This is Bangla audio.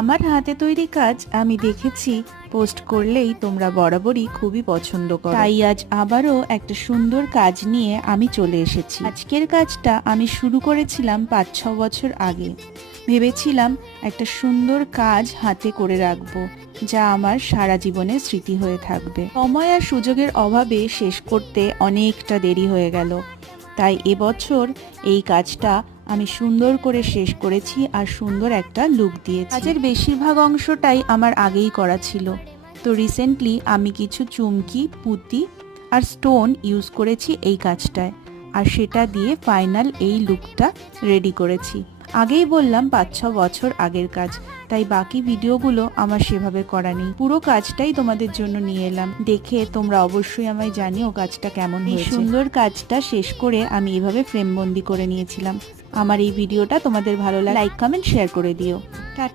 আমার হাতে তৈরি কাজ আমি দেখেছি পোস্ট করলেই তোমরা বরাবরই খুবই পছন্দ করো, তাই আজ আবারও একটা সুন্দর কাজ নিয়ে আমি চলে এসেছি। আজকের কাজটা আমি শুরু করেছিলাম 5-6 বছর আগে। ভেবেছিলাম একটা সুন্দর কাজ হাতে করে রাখবো, যা আমার সারা জীবনের স্মৃতি হয়ে থাকবে। সময় আর সুযোগের অভাবে শেষ করতে অনেকটা দেরি হয়ে গেল, তাই এবছর এই কাজটা আমি সুন্দর করে শেষ করেছি আর সুন্দর একটা লুক দিয়েছি। কাজের বেশিরভাগ অংশটাই আমার আগেই করা ছিল, তো রিসেন্টলি আমি কিছু চুমকি, পুঁতি আর স্টোন ইউজ করেছি এই কাজটায়, আর সেটা দিয়ে ফাইনাল এই লুকটা রেডি করেছি। আগেই বললাম 5-6 বছর আগের কাজ, তাই বাকি ভিডিওগুলো আমার সেভাবে করা নেই। পুরো কাজটাই তোমাদের জন্য নিয়ে এলাম, দেখে তোমরা অবশ্যই আমায় জানিও কাজটা কেমন হয়েছে। এই সুন্দর কাজটা শেষ করে আমি এভাবে ফ্রেমবন্দি করে নিয়েছিলাম। আমার এই ভিডিওটা তোমাদের ভালো লাগে লাইক, কমেন্ট, শেয়ার করে দিও।